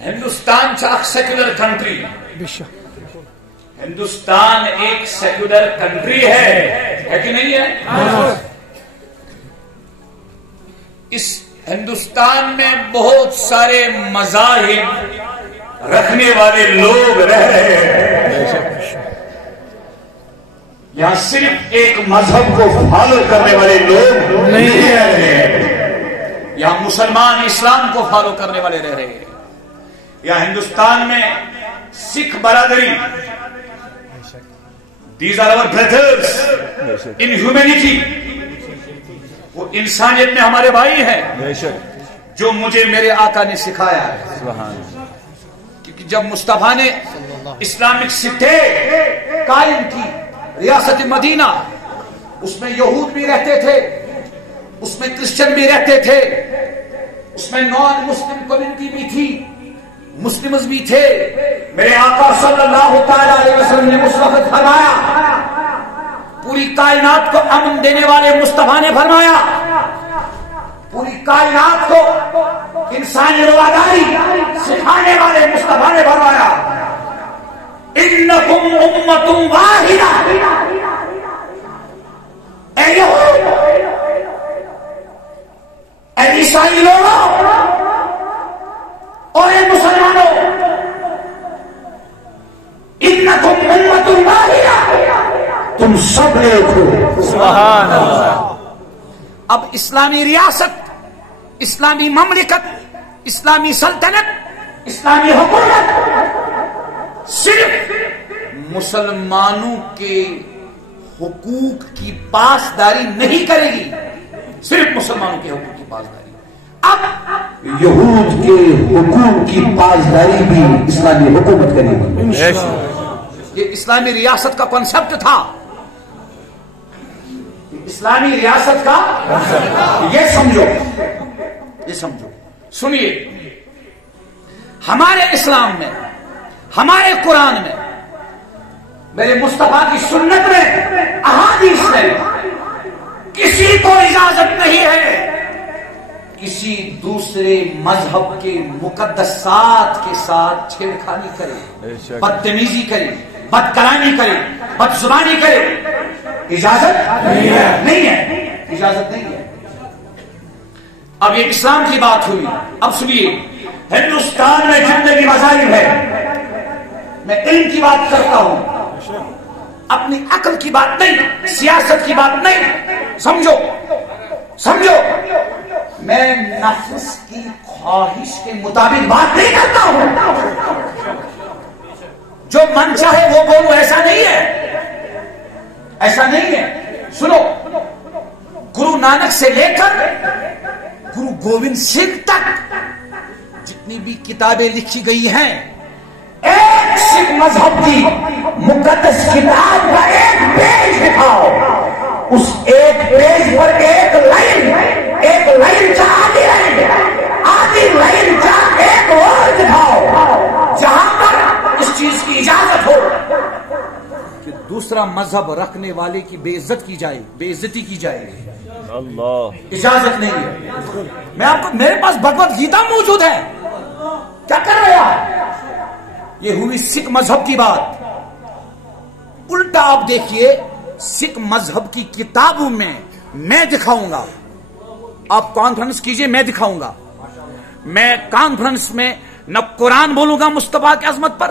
ہندوستان ایک secular country, Hindustan ایک secular country ہے کہ نہیں ہے؟ اس ہندوستان میں بہت سارے مذاہب رکھنے والے لوگ رہ رہے ہیں، یہاں صرف ایک مذہب کو فالو کرنے والے لوگ نہیں رہ رہے ہیں، یہاں مسلمان اسلام کو فالو کرنے والے رہ رہے ہیں۔ یہاں ہندوستان میں سکھ برادری، these are our brothers in humanity، وہ انسانیت میں ہمارے بھائی ہیں، جو مجھے میرے آقا نے سکھایا ہے۔ کیونکہ جب مصطفیٰ نے اسلامک سٹے قائم کی، ریاست مدینہ، اس میں یہود بھی رہتے تھے، اس میں کرسچن بھی رہتے تھے، اس میں نان مسلم کمیونٹی بھی تھی، مسلمز بھی تھے۔ میرے آقا صلی اللہ تعالی علیہ وسلم نے اس وقت فرمایا، پوری کائنات کو امن دینے والے مصطفیٰ نے فرمایا، پوری کائنات کو انسانی رواداری سکھانے والے مصطفیٰ نے فرمایا، انکم امۃ واحدہ، اے یہود، اے عیسائی لوگوں اور اے مسلمانوں، انکم امۃ واحدہ، تم سب ایک ہو۔ سبحان اللہ۔ اب اسلامی ریاست، اسلامی مملکت، اسلامی سلطنت، اسلامی حکومت صرف مسلمانوں کے حقوق کی پاسداری نہیں کرے گی، صرف مسلمانوں کے حقوق کی پاسداری، اب یہود کے حقوق کی پاسداری بھی اسلامی حکومت کرے گی۔ یہ اسلامی ریاست کا کنسپٹ تھا، اسلامی ریاست کا، یہ سمجھو، یہ سمجھو۔ سنیے، ہمارے اسلام میں، ہمارے قرآن میں، میرے مصطفیٰ کی سنت میں، احادیث میں کسی کو اجازت نہیں ہے کسی دوسرے مذہب کے مقدسات کے ساتھ چھیڑخانی کرے، بدتمیزی کرے، بد کلامی کرے، بد زبانی کرے۔ اجازت نہیں ہے، اجازت نہیں ہے۔ اب یہ اسلام کی بات ہوئی، اب سنیے، ہندوستان میں جتنے بھی مذاہب ہیں، میں علم کی بات کرتا ہوں، اپنی عقل کی بات نہیں، سیاست کی بات نہیں، سمجھو سمجھو، میں نفس کی خواہش کے مطابق بات نہیں کرتا ہوں، جو من چاہے وہ بولو، ایسا نہیں ہے، ایسا نہیں ہے۔ سنو، گرو نانک سے لے کر گرو گوبند سنگھ تک جتنی بھی کتابیں لکھی گئی ہیں، ایک سکھ مذہب کی مقدس کتاب کا ایک پیج دکھاؤ، اس ایک پیج پر ایک لائن چاہ آدھی لائن چاہ ایک اور دکھاؤ جہاں پر اس چیز کی اجازت ہو کہ دوسرا مذہب رکھنے والے کی بے عزت کی جائے، بے عزتی کی جائے۔ اللہ، اجازت نہیں ہے۔ میں آپ کو، میرے پاس بھگوت گیتا موجود ہے، کیا کر رہے آپ؟ یہ ہوئی سکھ مذہب کی بات۔ الٹا آپ دیکھیے، سکھ مذہب کی کتابوں میں دکھاؤں گا، آپ کانفرنس کیجئے، میں دکھاؤں گا۔ میں کانفرنس میں نہ قرآن بولوں گا مصطفیٰ کی عظمت پر،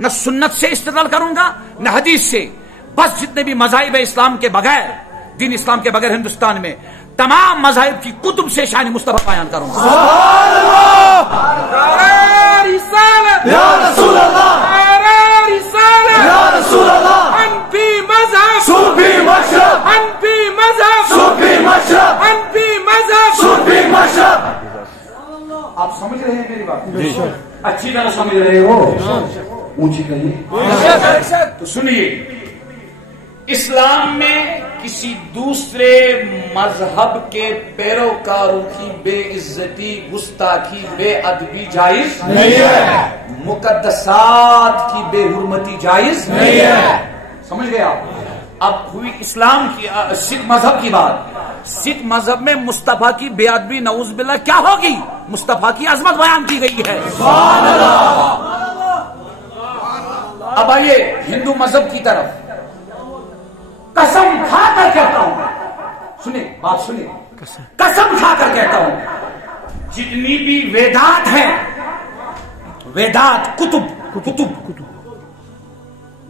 نہ سنت سے استدلال کروں گا، نہ حدیث سے، بس جتنے بھی مذاہب اسلام کے بغیر، دین اسلام کے بغیر ہندوستان میں تمام مذاہب کی کتب سے شان مصطفیٰ بیان کروں گا۔ سبحان اللہ، یا رسول اللہ، یا رسول اللہ، انفی مذہب، صوفی مشرب، انفی مذہب، صوفی مشرب، انفی مذہب، صوفی مشرب۔ آپ سمجھ رہے ہیں میری بات؟ اچھی طرح سمجھ رہے ہو؟ اونچی کہیے تو سنیے، اسلام میں کسی دوسرے مذہب کے پیروکاروں کی بے عزتی، گستاخی، بے ادبی جائز نہیں ہے، مقدسات کی بے حرمتی جائز نہیں ہے۔ سمجھ گئے آپ؟ اب ہوئی اسلام کی سکھ مذہب کی بات. سکھ مذہب میں مصطفیٰ کی بے ادبی نعوذ باللہ کیا ہوگی؟ مصطفیٰ کی عظمت بیان کی گئی ہے. سبحان اللہ. اب آئیے ہندو مذہب کی طرف. قسم کھا کر کہتا ہوں, سنیں بات سنیں, قسم کھا کر کہتا ہوں, جتنی بھی ویدات ہیں, ویدات کتب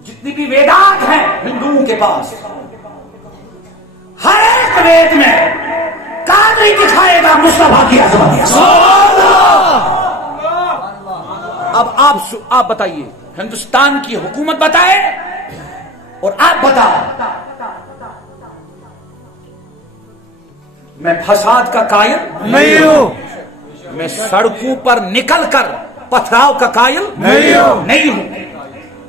جتنی بھی ویدات ہیں ہندوؤں کے پاس, ہر ایک وید میں قادری دکھائے گا مصطفیٰ کی عظمت. اب آپ بتائیے, ہندوستان کی حکومت بتائے اور آپ بتاؤ, میں فساد کا قائل نہیں ہوں, میں سڑکوں پر نکل کر پتھراؤ کا قائل نہیں ہوں,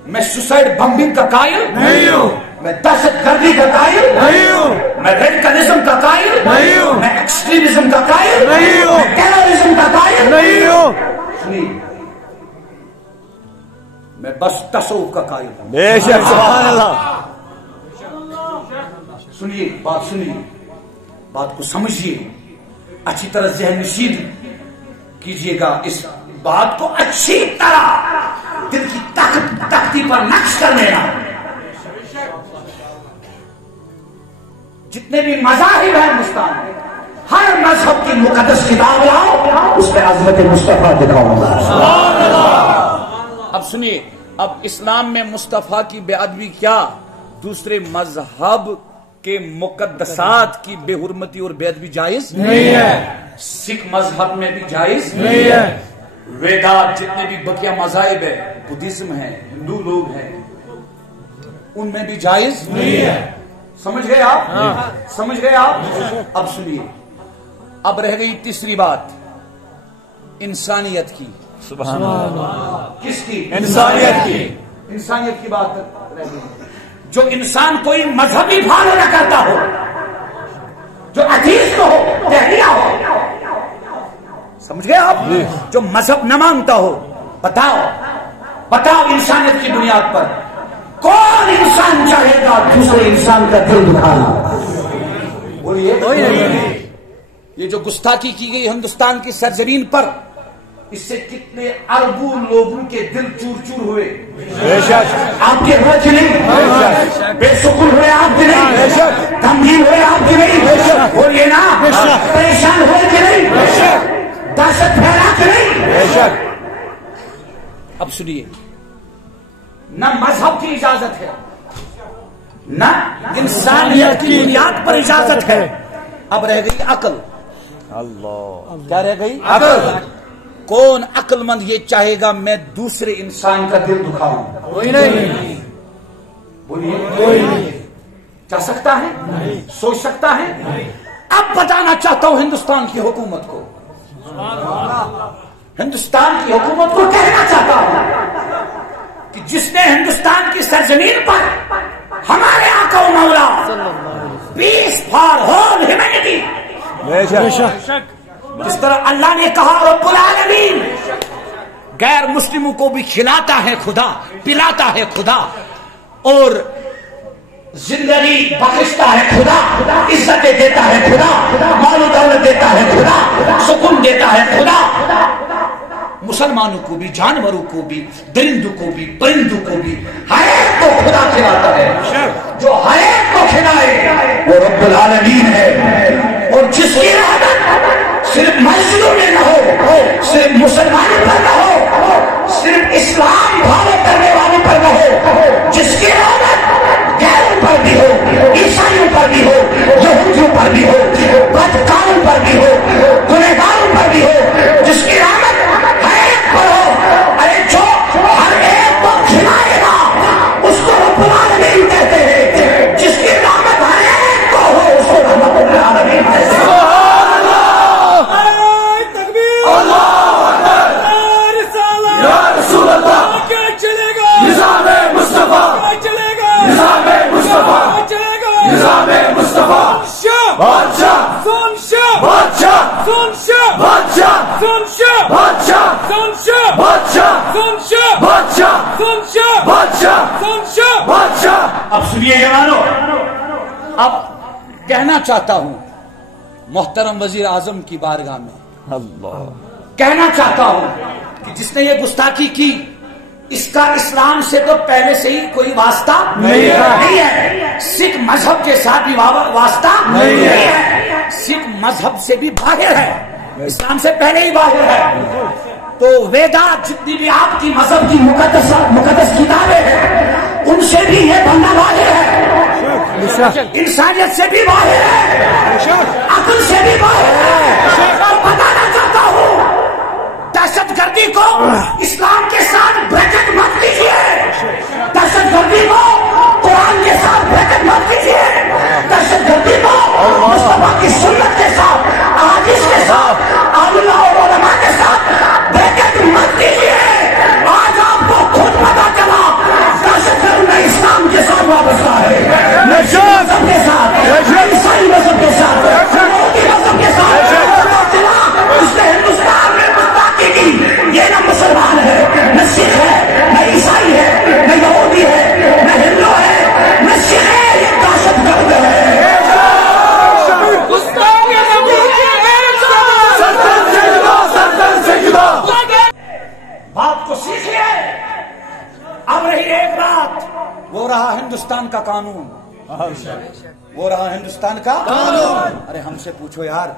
میں سوسائڈ بمبنگ کا قائل نہیں ہوں, میں دہشت گردی کا قائل نہیں ہوں, میں ریڈیکلزم کا قائل نہیں ہوں, میں ایکسٹریمزم کا قائل نہیں ہوں, میں ٹیررزم کا قائل نہیں ہوں. سنیے, میں بس تصوف کا قائل ہوں. بے شک. سبحان اللہ. سنیے بات, سنیے بات کو سمجھیے, اچھی طرح ذہن نشین کیجیے گا, اس بات کو اچھی طرح دل کی تختی پر نقش کر لینا. جتنے بھی مذاہب ہیں ہندوستان میں, ہر مذہب کی مقدس کتاب لاؤ, اس میں عظمت مصطفیٰ دکھاؤں گا. اب سنیے, اب اسلام میں مصطفیٰ کی بے ادبی کیا دوسرے مذہب کے مقدسات کی بے حرمتی اور بے ادبی جائز نہیں ہے. سکھ مذہب میں بھی جائز نہیں ہے. ویدات جتنے بھی بقیہ مذاہب ہے, بدھزم ہے, ہندو لوگ ہیں, ان میں بھی جائز نہیں ہے. سمجھ گئے آپ؟ سمجھ گئے آپ؟ اب سنیے, اب رہ گئی تیسری بات, انسانیت کی. سبحان اللہ. کس کی؟ انسانیت کی. انسانیت کی بات رہ گئی. جو انسان کوئی مذہبی فالو نہ کرتا ہو, جو ایتھیسٹ ہو, دہریہ ہو, سمجھ گئے آپ, جو مذہب نہ مانتا ہو, بتاؤ انسانیت کی بنیاد پر کون انسان چاہے گا دوسرے انسان کا دل دکھانا؟ بولیے. یہ جو گستاخی کی گئی ہندوستان کی سرزمین پر, اس سے کتنے اربوں لوگوں کے دل چور چور ہوئے. آپ کے ہوئے کہ نہیں؟ بے سکون ہوئے آپ کے نہیں؟ غمگین ہوئے آپ کے نہیں؟ بولیے نا, پریشان ہوئے کہ نہیں؟ دہشت پھیلا کہ نہیں؟ اب سنیے, نہ مذہب کی اجازت ہے, نہ انسانیت کی بنیاد پر اجازت ہے. اب رہ گئی عقل. اللہ, کیا رہ گئی؟ عقل. کون عقل مند یہ چاہے گا میں دوسرے انسان کا دل دکھاؤں؟ کوئی نہیں. بولیے, کوئی نہیں. چاہ سکتا ہے؟ سوچ سکتا ہے؟ اب بتانا چاہتا ہوں ہندوستان کی حکومت کو, ہندوستان کی حکومت کو کہنا چاہتا ہوں کہ جس نے ہندوستان کی سرزمین پر ہمارے آقا و مولا پیس فار ہول ہیومینٹی, جس طرح اللہ نے کہا رب العالمین غیر مسلموں کو بھی کھلاتا ہے خدا, پلاتا ہے خدا, اور زندگی بخشتا ہے خدا, عزتیں دیتا ہے خدا, مال و دولت دیتا ہے خدا, سکون دیتا ہے خدا. مسلمانوں کو بھی, جانوروں کو بھی, درندوں کو بھی, پرندوں کو بھی, ہر ایک کو خدا کھلاتا ہے. جو ہر ایک کو کھلائے وہ رب العالمین ہے. اور جس کی رحمت صرف مسجدوں میں نہ ہو, صرف مسلمانوں پر نہ ہو, صرف اسلام فالو کرنے والوں پر نہ ہو, جس کی رحمت غیروں پر بھی ہو, عیسائیوں پر بھی ہو, یہودیوں پر بھی ہو, بدکاروں پر بھی ہو, گنہگاروں پر بھی ہو, جس کی رحمت ہر ایک پر ہو. ارے جو ہر ایک کو کھلائے گا اس کو رب العالمین کہتے ہیں, جس کی رحمت ہر ایک کو ہو اس کو رحمت العالمین کہتے ہیں. بادشاہ Sunshine! بادشاہ Sunshine! بادشاہ Sunshine! بادشاہ Sunshine! بادشاہ Sunshine! بادشاہ. اب سنیے جوانوں، اب کہنا چاہتا ہوں محترم وزیر اعظم کی بارگاہ میں، کہنا چاہتا ہوں کہ جس نے یہ گستاخی کی اس کا اسلام سے تو پہلے سے ہی کوئی واسطہ نہیں ہے، سکھ مذہب کے ساتھ بھی واسطہ نہیں ہے، سکھ مذہب سے بھی باہر ہے، اسلام سے پہلے ہی باہر ہے. تو ویدا جتنی بھی آپ کی مذہب کی مقدس کتابیں ہیں ان سے بھی یہ بندہ باہر ہے، انسانیت سے بھی باہر ہے، عقل سے بھی باہر ہے. اور بتانا چاہتا ہوں دہشت گردی کو اسلام کے ساتھ بریکٹ مت کیجیے، دہشت گردی کو قرآن کے ساتھ بریکٹ مت کیجیے، دہشت گردی کو مصطفیٰ کی سنت کے ساتھ، احادیث کے ساتھ، علماء اور علماء کے ساتھ بریکٹ مت کیجیے. آج آپ کو خود پتا چلا دہشت گرد میں اسلام کے ساتھ وابستہ ہے، مذہب کے ساتھ، عیسائی مذہب کے ساتھ، یہودی مذہب کے ساتھ. اس نے ہندوستان میں گستاخی کی. یہ نہ مسلمان ہے، نہ سکھ ہے، نہ عیسائی ہے، نہ یہودی ہے، نہ ہندو ہے، نہ سکھ ہے، یہ دہشت گرد ہے. بات کو سیکھیے. اب رہی ایک بات، وہ رہا ہندوستان کا قانون، وہ رہا ہندوستان کا قانون. ارے ہم سے پوچھو یار،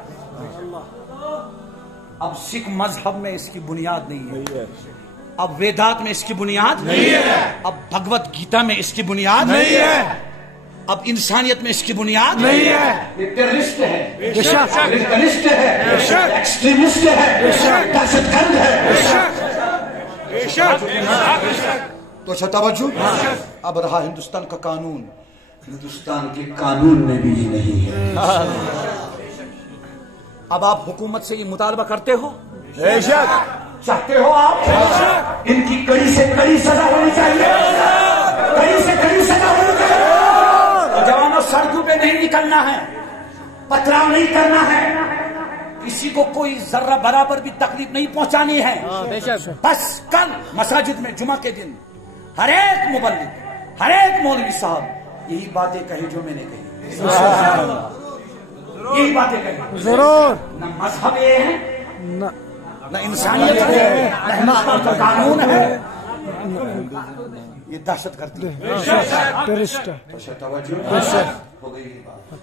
اب سکھ مذہب میں اس کی بنیاد نہیں ہے، اب ویدات میں اس کی بنیاد نہیں ہے، اب بھگوت گیتا میں اس کی بنیاد نہیں ہے، اب انسانیت میں اس کی بنیاد نہیں ہے. یہ ٹیررسٹ ہے، ٹیررسٹ ہے، ایکسٹریمسٹ ہے، دہشت گرد ہے. تو اچھا توجہ، اب رہا ہندوستان کا قانون. ہندوستان کے قانون میں بھی یہ نہیں ہے. اب آپ حکومت سے یہ مطالبہ کرتے ہو، چاہتے ہو آپ ان کی کڑی سے کڑی سزا ہونی چاہیے، کڑی سے کڑی سزا ہونی چاہیے. جوانوں سڑکوں پہ نہیں نکلنا ہے، پتھراؤ نہیں کرنا ہے، کسی کو کوئی ذرہ برابر بھی تکلیف نہیں پہنچانی ہے. بس کل مساجد میں جمعہ کے دن ہر ایک مبلغ، ہر ایک مولوی صاحب یہی باتیں کہی جو میں نے کہی، یہی باتیں کہی. ضرور نہ مذہب یہ ہے، نہ انسانیت ہے، نہ ہندوستان کا قانون ہے، یہ دہشت گردی ہے. ہو گئی بات.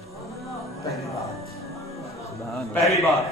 پہلی بات